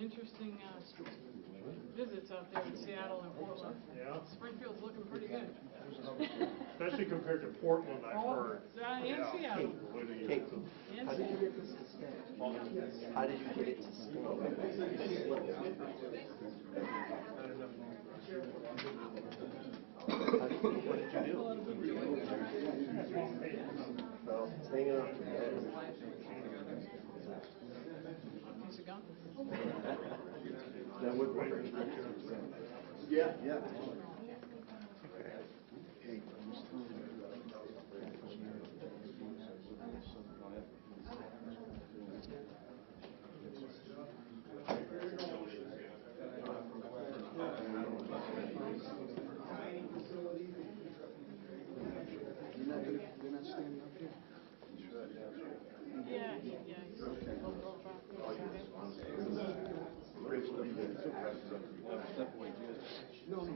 interesting visits out there in Seattle and Portland. Yeah. Springfield's looking pretty good. Especially compared to Portland, I've heard. And Seattle. Kate, how did you get this to stay? How did you get it to stay? What did you do? Well, it's hanging on. Use a gun. That would work. Yeah, yeah.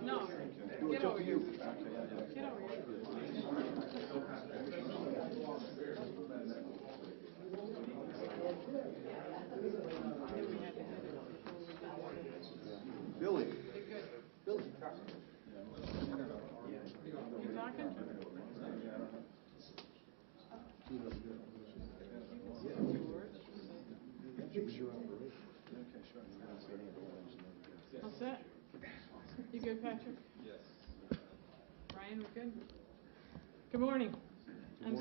No, get over here. Get over here. Billy. Billy. You talking? All set? You good, Patrick? Yes. Brian, we're good? Good morning. I'm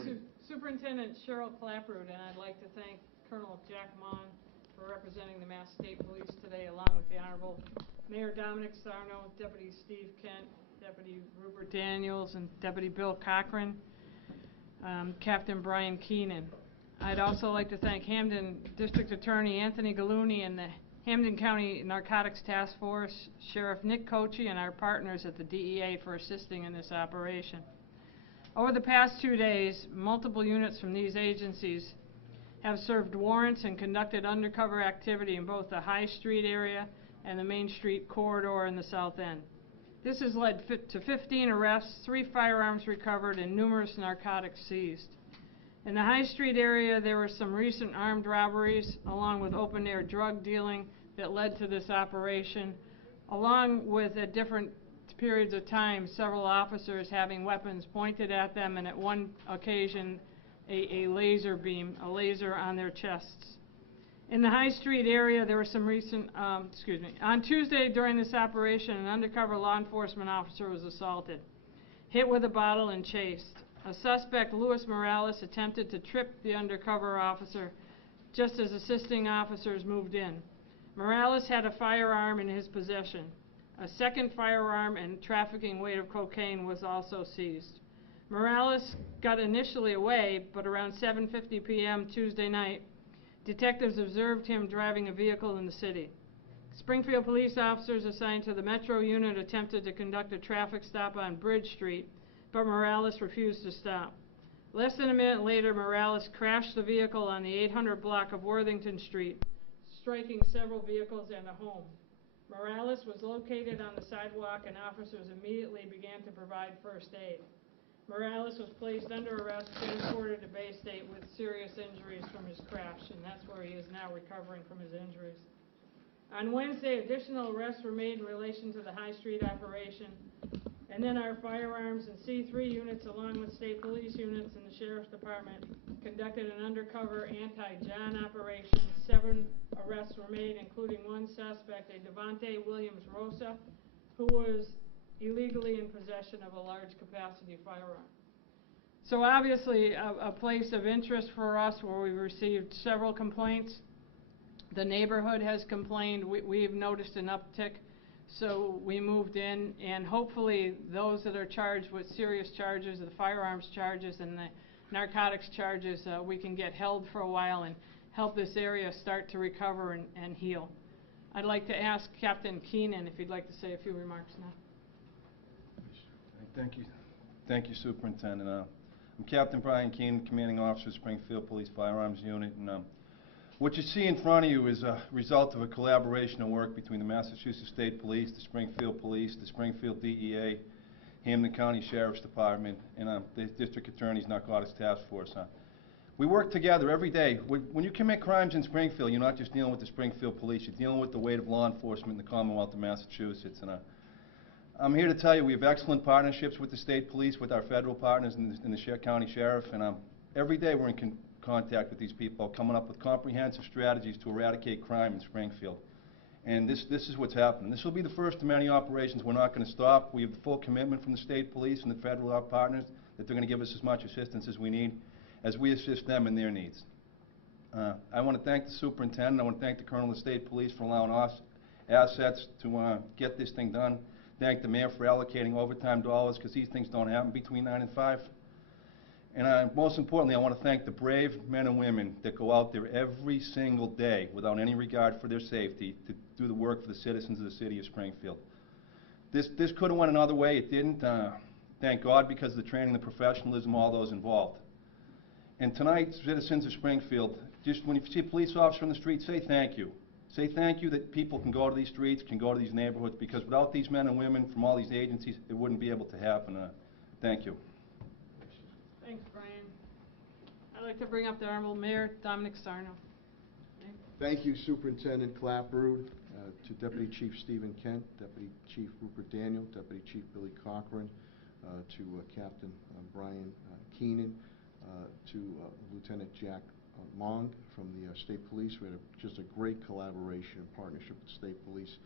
Superintendent Cheryl Claproot, and I'd like to thank Colonel Jack Mon for representing the Mass State Police today, along with the Honorable Mayor Dominic Sarno, Deputy Steve Kent, Deputy Rupert Daniels, and Deputy Bill Cochran, Captain Brian Keenan. I'd also like to thank Hamden District Attorney Anthony Gallooni and the Hamden County Narcotics Task Force, Sheriff Nick Kochi, and our partners at the DEA for assisting in this operation. Over the past 2 days, multiple units from these agencies have served warrants and conducted undercover activity in both the High Street area and the Main Street corridor in the South End. This has led to 15 arrests, 3 firearms recovered, and numerous narcotics seized. In the High Street area, there were some recent armed robberies, along with open-air drug dealing that led to this operation, along with, at different periods of time, several officers having weapons pointed at them, and at one occasion, a laser beam, a laser on their chests. In the High Street area, there were some recent, on Tuesday during this operation, an undercover law enforcement officer was assaulted, hit with a bottle, and chased. A suspect, Luis Morales, attempted to trip the undercover officer just as assisting officers moved in. Morales had a firearm in his possession. A second firearm and trafficking weight of cocaine was also seized. Morales got initially away, but around 7:50 p.m. Tuesday night, detectives observed him driving a vehicle in the city. Springfield police officers assigned to the Metro unit attempted to conduct a traffic stop on Bridge Street, but Morales refused to stop. Less than a minute later, Morales crashed the vehicle on the 800 block of Worthington Street, striking several vehicles and a home. Morales was located on the sidewalk, and officers immediately began to provide first aid. Morales was placed under arrest, transported to Bay State with serious injuries from his crash, and that's where he is now recovering from his injuries. On Wednesday, additional arrests were made in relation to the High Street operation, and then our firearms and C3 units, along with state police units and the Sheriff's Department, conducted an undercover anti-John operation. 7 arrests were made, including one suspect, a Devontae Williams Rosa, who was illegally in possession of a large capacity firearm. So obviously a place of interest for us where we've received several complaints. The neighborhood has complained. We've noticed an uptick. So we moved in, and hopefully those that are charged with serious charges, the firearms charges and the narcotics charges, we can get held for a while and help this area start to recover and heal. I'd like to ask Captain Keenan if he'd like to say a few remarks now. Thank you. Thank you, Superintendent. I'm Captain Brian Keenan, Commanding Officer, Springfield Police Firearms Unit, and what you see in front of you is a result of a collaboration of work between the Massachusetts State Police, the Springfield Police, the Springfield DEA, Hamden County Sheriff's Department, and the District Attorney's Narcotics Task Force. We work together every day. When you commit crimes in Springfield, you're not just dealing with the Springfield police, you're dealing with the weight of law enforcement in the Commonwealth of Massachusetts. And I'm here to tell you we have excellent partnerships with the state police, with our federal partners and the county sheriff, and every day we're in contact with these people, coming up with comprehensive strategies to eradicate crime in Springfield. And this is what's happening. This will be the first of many operations. We're not going to stop. We have the full commitment from the state police and the federal partners that they're going to give us as much assistance as we need, as we assist them in their needs. I want to thank the superintendent. I want to thank the colonel of the state police for allowing us assets to get this thing done. Thank the mayor for allocating overtime dollars, because these things don't happen between 9 and 5. And most importantly, I want to thank the brave men and women that go out there every single day without any regard for their safety to do the work for the citizens of the city of Springfield. This could have went another way. It didn't. Thank God, because of the training, the professionalism, all those involved. And tonight, citizens of Springfield, just when you see a police officer on the street, say thank you. Say thank you that people can go to these streets, can go to these neighborhoods, because without these men and women from all these agencies, it wouldn't be able to happen. Thank you. Thanks, Brian. I'd like to bring up the Honorable Mayor, Dominic Sarno. Thank you, Superintendent Clapperud, to Deputy Chief Stephen Kent, Deputy Chief Rupert Daniel, Deputy Chief Billy Cochran, to Captain Brian Keenan, to Lieutenant Jack Mong from the State Police. We had just a great collaboration and partnership with the State Police.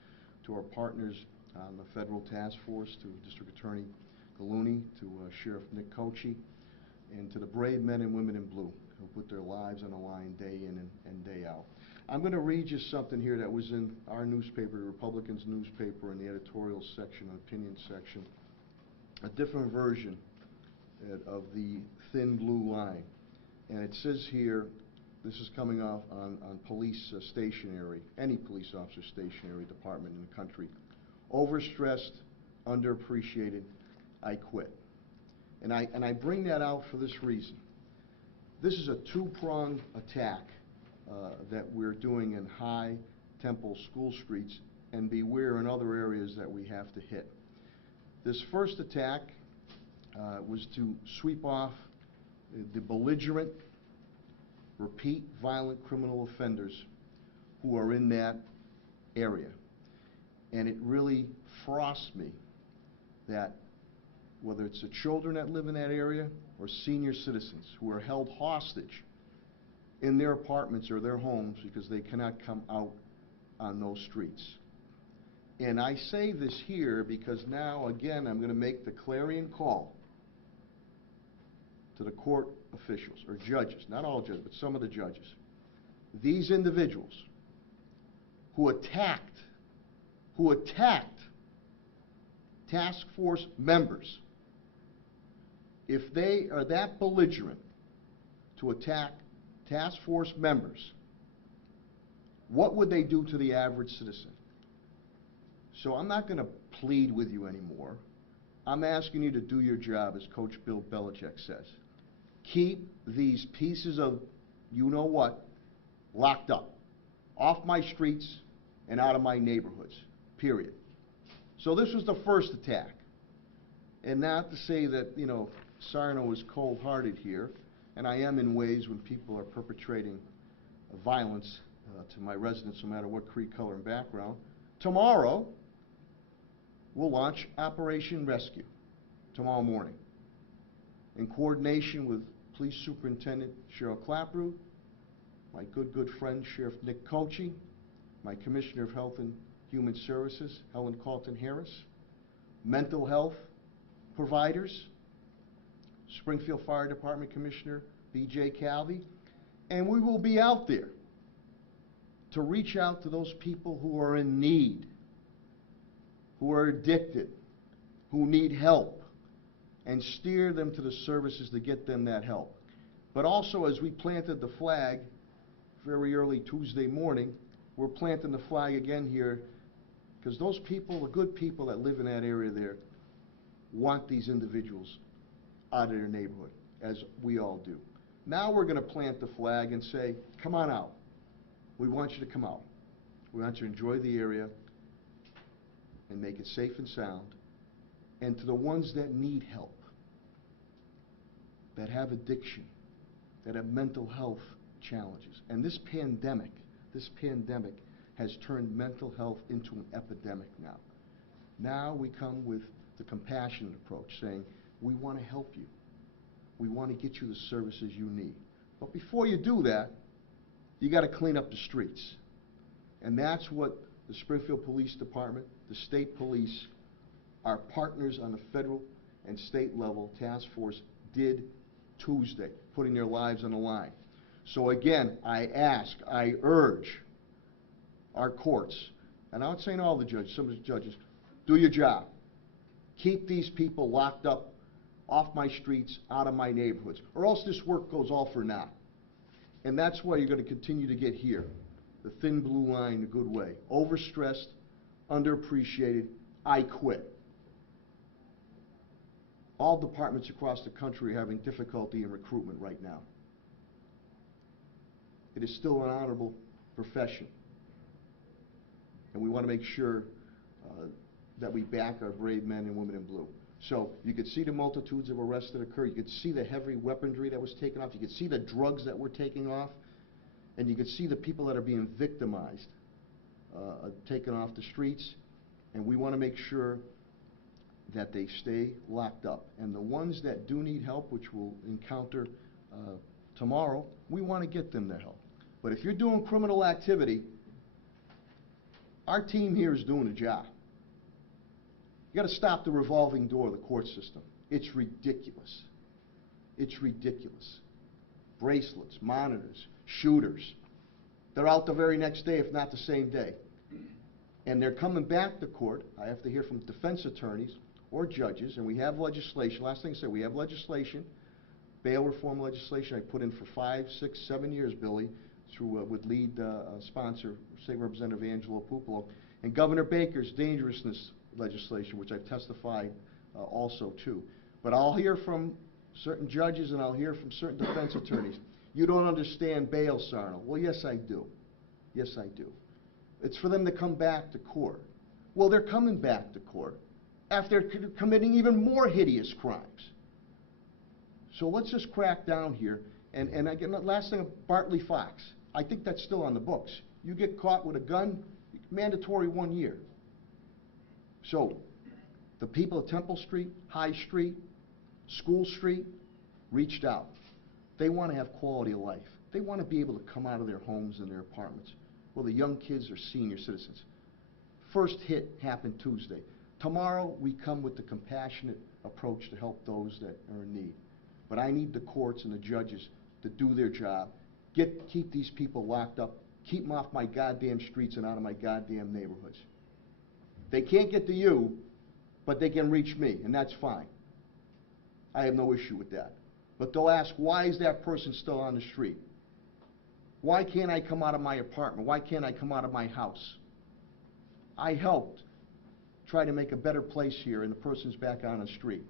To our partners on the Federal Task Force, to District Attorney Gallooni, to Sheriff Nick Cochi, and to the brave men and women in blue who put their lives on the line day in and day out. I'm going to read you something here that was in our newspaper, the Republicans' newspaper, in the editorial section, opinion section, a different version of the thin blue line. And it says here, this is coming off on police stationery, any police officer stationery department in the country. Overstressed, underappreciated, I quit. And I bring that out for this reason. This is a two-pronged attack that we're doing in High, Temple, School Streets, and beware in other areas that we have to hit. This first attack was to sweep off the belligerent, repeat violent criminal offenders who are in that area. And it really frosts me that whether it's the children that live in that area or senior citizens who are held hostage in their apartments or their homes because they cannot come out on those streets. And I say this here because now, again, I'm going to make the clarion call to the court officials, or judges, not all judges, but some of the judges. These individuals who attacked task force members, if they are that belligerent to attack task force members, what would they do to the average citizen? So I'm not going to plead with you anymore. I'm asking you to do your job, as Coach Bill Belichick says. Keep these pieces of you-know-what locked up, off my streets and out of my neighborhoods, period. So this was the first attack. And not to say that, you know, Sarno is cold-hearted here, and I am in ways when people are perpetrating violence to my residents, no matter what creed, color, and background. Tomorrow, we'll launch Operation Rescue, tomorrow morning, in coordination with Police Superintendent Cheryl Clapperud, my good friend Sheriff Nick Cochi, my Commissioner of Health and Human Services, Helen Carlton-Harris, mental health providers, Springfield Fire Department Commissioner B.J. Calvi, and we will be out there to reach out to those people who are in need, who are addicted, who need help, and steer them to the services to get them that help. But also, as we planted the flag very early Tuesday morning, we're planting the flag again here because those people, the good people that live in that area there, want these individuals out of their neighborhood, as we all do. Now we're going to plant the flag and say, come on out. We want you to come out. We want you to enjoy the area and make it safe and sound. And to the ones that need help, that have addiction, that have mental health challenges. And this pandemic has turned mental health into an epidemic now. Now we come with the compassionate approach, saying, we want to help you. We want to get you the services you need. But before you do that, you got to clean up the streets. And that's what the Springfield Police Department, the state police, our partners on the federal and state level task force did Tuesday, putting their lives on the line. So again, I ask, I urge our courts, and I'm not saying all the judges, some of the judges, do your job. Keep these people locked up off my streets, out of my neighborhoods, or else this work goes all for naught. And that's why you're going to continue to get here. The thin blue line, the good way. Overstressed, underappreciated, I quit. All departments across the country are having difficulty in recruitment right now. It is still an honorable profession. And we want to make sure that we back our brave men and women in blue. So you could see the multitudes of arrests that occur. You could see the heavy weaponry that was taken off. You could see the drugs that were taking off. And you could see the people that are being victimized taken off the streets. And we want to make sure that they stay locked up. And the ones that do need help, which we'll encounter tomorrow, we want to get them the help. But if you're doing criminal activity, our team here is doing a job. You got to stop the revolving door of the court system. It's ridiculous. It's ridiculous. Bracelets, monitors, shooters. They're out the very next day, if not the same day. And they're coming back to court. I have to hear from defense attorneys or judges, and we have legislation. Last thing I said, we have legislation, bail reform legislation I put in for 5, 6, 7 years, Billy, through with lead sponsor, State Representative Angelo Pupolo, and Governor Baker's dangerousness legislation, which I've testified also to. But I'll hear from certain judges and I'll hear from certain defense attorneys. You don't understand bail, Sarno. Well, yes, I do. Yes, I do. It's for them to come back to court. Well, they're coming back to court after committing even more hideous crimes. So let's just crack down here. And again, last thing, Bartley Fox. I think that's still on the books. You get caught with a gun, mandatory 1 year. So, the people of Temple Street, High Street, School Street reached out. They want to have quality of life. They want to be able to come out of their homes and their apartments. Well, the young kids are senior citizens. First hit happened Tuesday. Tomorrow, we come with the compassionate approach to help those that are in need. But I need the courts and the judges to do their job. Keep these people locked up. Keep them off my goddamn streets and out of my goddamn neighborhoods. They can't get to you, but they can reach me, and that's fine. I have no issue with that. But they'll ask, why is that person still on the street? Why can't I come out of my apartment? Why can't I come out of my house? I helped try to make a better place here, and the person's back on the street.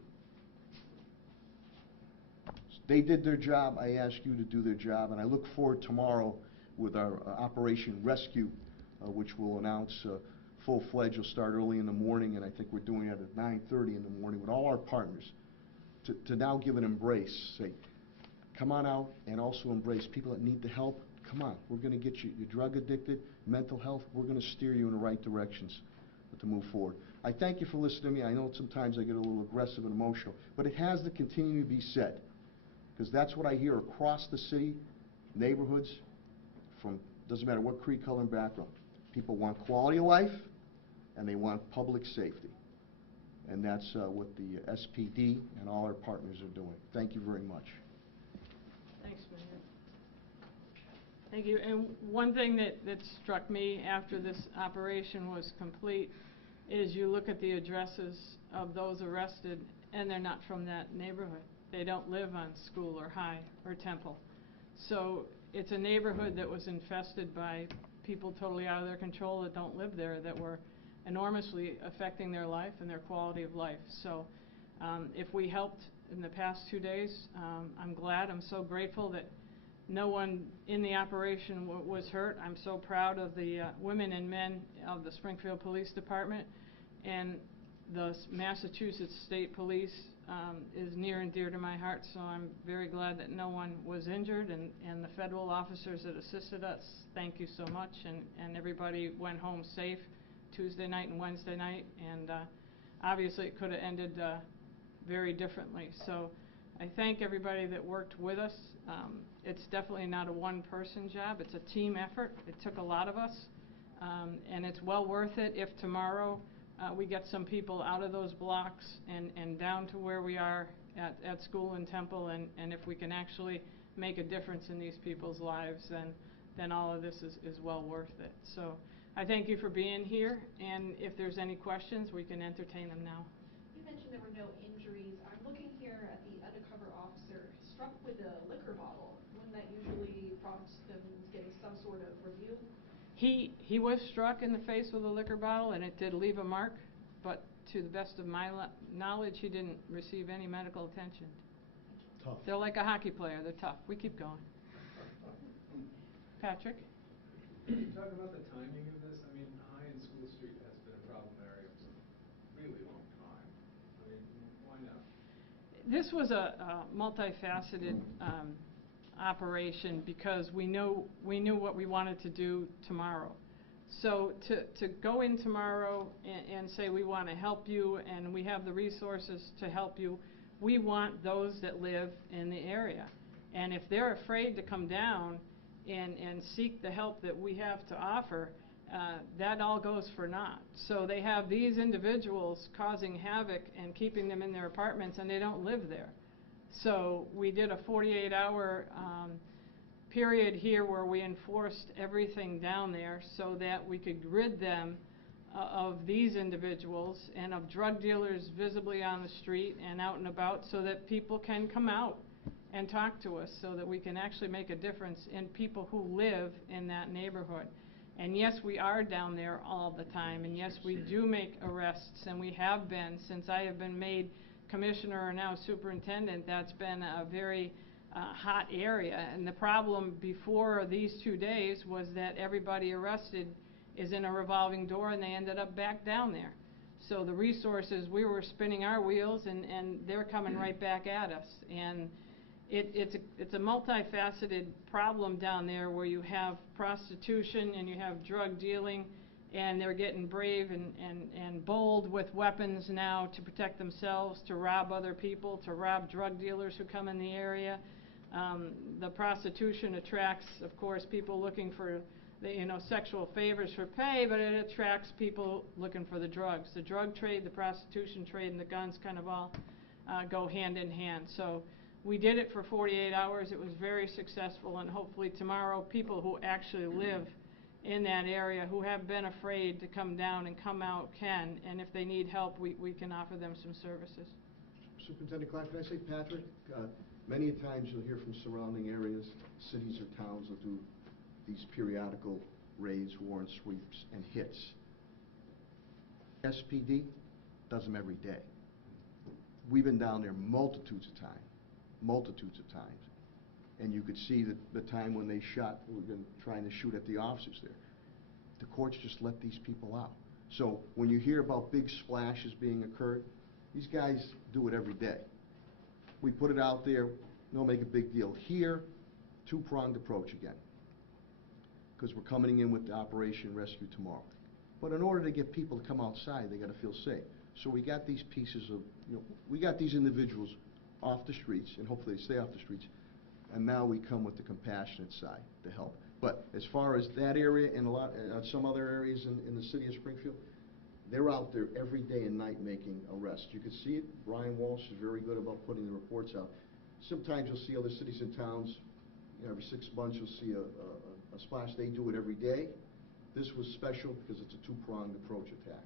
They did their job. I ask you to do their job, and I look forward tomorrow with our Operation Rescue, which we'll announce full-fledged. Will start early in the morning, and I think we're doing it at 9:30 in the morning with all our partners to now give an embrace. Say, come on out, and also embrace people that need the help. Come on, we're going to get you. You're drug addicted, mental health. We're going to steer you in the right directions to move forward. I thank you for listening to me. I know sometimes I get a little aggressive and emotional, but it has to continue to be said, because that's what I hear across the city, neighborhoods, from doesn't matter what creed, color, and background. People want quality of life, and they want public safety. And that's what the SPD and all our partners are doing. Thank you very much. Thanks, Mayor. Thank you. And one thing that struck me after this operation was complete is you look at the addresses of those arrested, and they're not from that neighborhood. They don't live on School or High or Temple. So it's a neighborhood that was infested by people totally out of their control that don't live there, that were enormously affecting their life and their quality of life. So if we helped in the past 2 days, I'm glad. I'm so grateful that no one in the operation was hurt. I'm so proud of the women and men of the Springfield Police Department. And the Massachusetts State Police is near and dear to my heart, so I'm very glad that no one was injured, and the federal officers that assisted us, thank you so much, and everybody went home safe Tuesday night and Wednesday night, and obviously it could have ended very differently. So I thank everybody that worked with us. It's definitely not a one-person job. It's a team effort. It took a lot of us, and it's well worth it if tomorrow we get some people out of those blocks and down to where we are at school and Temple, and if we can actually make a difference in these people's lives, then all of this is well worth it. So I thank you for being here, and if there's any questions, we can entertain them now. You mentioned there were no injuries. I'm looking here at the undercover officer struck with a liquor bottle. Wouldn't that usually prompt them getting some sort of review? He was struck in the face with a liquor bottle, and it did leave a mark, but to the best of my knowledge, he didn't receive any medical attention. Tough. They're like a hockey player. They're tough. We keep going. Patrick? Can you talk about the timing of this? I mean, High and School Street has been a problem area for a really long time. I mean, why now? This was a multifaceted operation because we knew what we wanted to do tomorrow. So to go in tomorrow and say we want to help you and we have the resources to help you, we want those that live in the area. And if they're afraid to come down and seek the help that we have to offer, that all goes for naught. So they have these individuals causing havoc and keeping them in their apartments, and they don't live there. So we did a 48-hour period here where we enforced everything down there so that we could rid them of these individuals and of drug dealers visibly on the street and out and about, so that people can come out and talk to us, so that we can actually make a difference in people who live in that neighborhood. And yes, we are down there all the time, and yes, we do make arrests, and we have been since I have been made commissioner or now superintendent. That's been a very hot area, and the problem before these 2 days was that everybody arrested is in a revolving door, and they ended up back down there. So the resources, we were spinning our wheels, and they're coming right back at us. And it's a multifaceted problem down there, where you have prostitution and you have drug dealing, and they're getting brave and bold with weapons now to protect themselves, to rob other people, to rob drug dealers who come in the area. The prostitution attracts, of course, people looking for sexual favors for pay, but it attracts people looking for the drugs. The drug trade, the prostitution trade, and the guns kind of all go hand in hand. So we did it for 48 hours. It was very successful, and hopefully tomorrow people who actually live in that area, who have been afraid to come down and come out, can, and if they need help, we can offer them some services. Superintendent Clark, can I say, Patrick, many times you'll hear from surrounding areas, cities or towns will do these periodical raids, warrant sweeps, and hits. SPD does them every day. We've been down there multitudes of times, and you could see that the time when they shot, we've been trying to shoot at the officers there. The courts just let these people out. So when you hear about big splashes being occurred, these guys do it every day. We put it out there, they'll make a big deal. Here, two-pronged approach again, because we're coming in with the Operation Rescue tomorrow. But in order to get people to come outside, they got to feel safe. So we got these pieces of, we got these individuals off the streets, and hopefully they stay off the streets, and now we come with the compassionate side to help. But as far as that area and some other areas in the city of Springfield, they're out there every day and night making arrests. You can see it. Brian Walsh is very good about putting the reports out. Sometimes you'll see other cities and towns, every 6 months you'll see a splash. They do it every day. This was special because it's a two-pronged approach attack.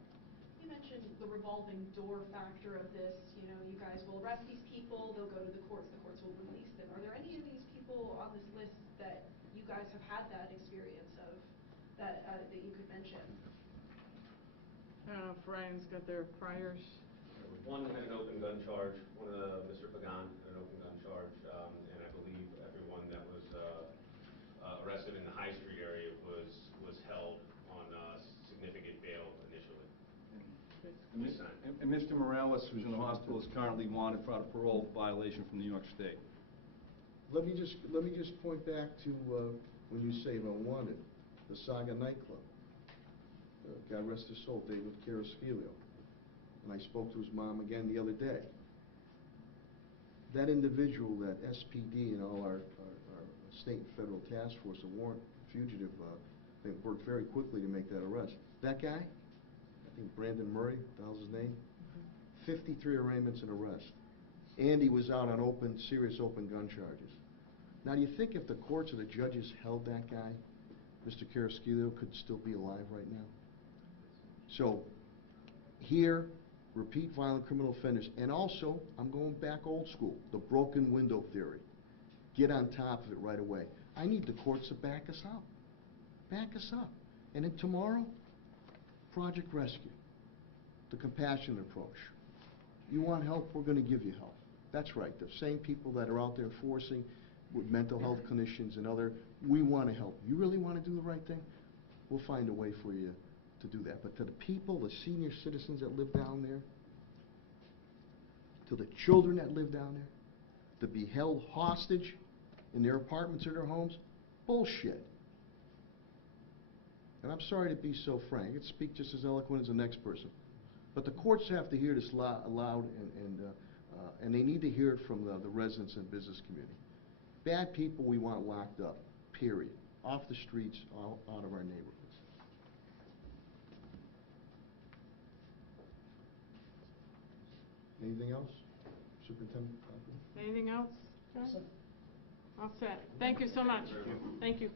You mentioned the revolving door factor of this. You guys will arrest these people, they'll go to the courts will release them. Are there any of these people on this list that you guys have had that experience of, that you could mention? I don't know if Ryan's got their priors. One had an open gun charge. Mr. Pagan had an open gun charge, and I believe everyone that was arrested in the High Street area was held on significant bail initially. please. And Mr. Morales, who's in the hospital, is currently wanted for a parole violation from New York State. Let me just point back to, when you say unwanted, the Saga nightclub. God rest his soul, David Carasquillo. And I spoke to his mom again the other day. That individual, that SPD and all our state and federal task force, a warrant fugitive, they worked very quickly to make that arrest. That guy, I think Brandon Murray, the hell's his name? 53 arraignments and arrest. And he was out on serious open gun charges. Now, do you think if the courts or the judges held that guy, Mr. Carasquillo could still be alive right now? So, here, repeat violent criminal offenders, and also, I'm going back old school, the broken window theory. Get on top of it right away. I need the courts to back us up. Back us up. And then tomorrow, Project Rescue, the compassionate approach. You want help, we're going to give you help. That's right, the same people that are out there enforcing with mental health clinicians and other, we want to help. You really want to do the right thing? We'll find a way for you to do that. But to the people, the senior citizens that live down there, to the children that live down there, to be held hostage in their apartments or their homes, bullshit. And I'm sorry to be so frank. I could speak just as eloquent as the next person. But the courts have to hear this loud, and they need to hear it from the residents and business community. Bad people we want locked up, period. Off the streets, out of our neighborhoods. Anything else? Superintendent? Anything else, John? All set. Thank you so much. Thank you.